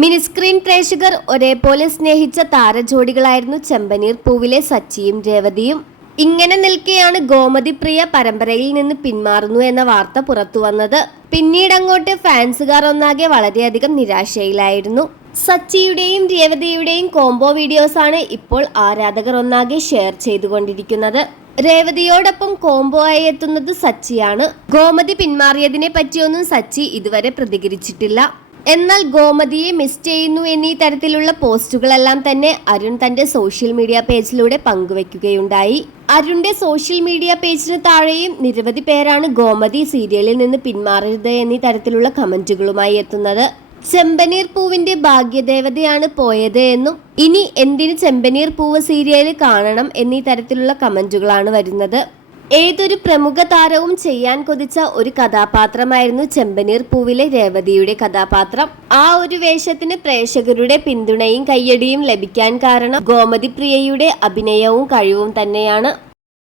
Mini screen പ്രേക്ഷകർ ഒരേപോലെ സ്നേഹിച്ച താരജോഡികളായിരുന്നു ചെമ്പനീർ പൂവിലെ സച്ചിയും രേവതിയും. ഇങ്ങനെ നിൽക്കെയാണ് ഗോമതി പ്രിയ പരമ്പരയിൽ നിന്ന് പിന്മാറുന്നു എന്ന വാർത്ത പുറത്തു വന്നത്. പിന്നീട് അങ്ങോട്ട് ഫാൻസുകാർ ഒന്നാകെ വളരെയധികം നിരാശയിലായിരുന്നു. സച്ചിയുടെയും രേവതിയുടെയും കോംബോ വീഡിയോസാണ് ഇപ്പോൾ ആരാധകർ ഒന്നാകെ ഷെയർ ചെയ്തുകൊണ്ടിരിക്കുന്നത്. രേവതിയോടൊപ്പം കോംബോ ആയി എത്തുന്നത് സച്ചിയാണ്. ഗോമതി പിന്മാറിയതിനെ പറ്റിയൊന്നും സച്ചി ഇതുവരെ പ്രതികരിച്ചിട്ടില്ല. എന്നാൽ ഗോമതിയെ മിസ് ചെയ്യുന്നു എന്നീ തരത്തിലുള്ള പോസ്റ്റുകളെല്ലാം തന്നെ അരുൺ തന്റെ സോഷ്യൽ മീഡിയ പേജിലൂടെ പങ്കുവെക്കുകയുണ്ടായി. അരുണിന്റെ സോഷ്യൽ മീഡിയ പേജിന് താഴെയും നിരവധി പേരാണ് ഗോമതി സീരിയലിൽ നിന്ന് പിന്മാറരുത് എന്നീ തരത്തിലുള്ള കമന്റുകളുമായി എത്തുന്നത്. ചെമ്പനീർ പൂവിന്റെ ഭാഗ്യദേവതയാണ് പോയത് എന്നും ഇനി എന്തിന് ചെമ്പനീർ പൂവ് സീരിയല് കാണണം എന്നീ തരത്തിലുള്ള കമന്റുകളാണ് വരുന്നത്. ഏതൊരു പ്രമുഖ താരവും ചെയ്യാൻ കൊതിച്ച ഒരു കഥാപാത്രമായിരുന്നു ചെമ്പനീർ പൂവിലെ രേവതിയുടെ കഥാപാത്രം. ആ ഒരു വേഷത്തിന് പ്രേക്ഷകരുടെ പിന്തുണയും കയ്യടിയും ലഭിക്കാൻ കാരണം ഗോമതി പ്രിയയുടെ അഭിനയവും കഴിവും തന്നെയാണ്.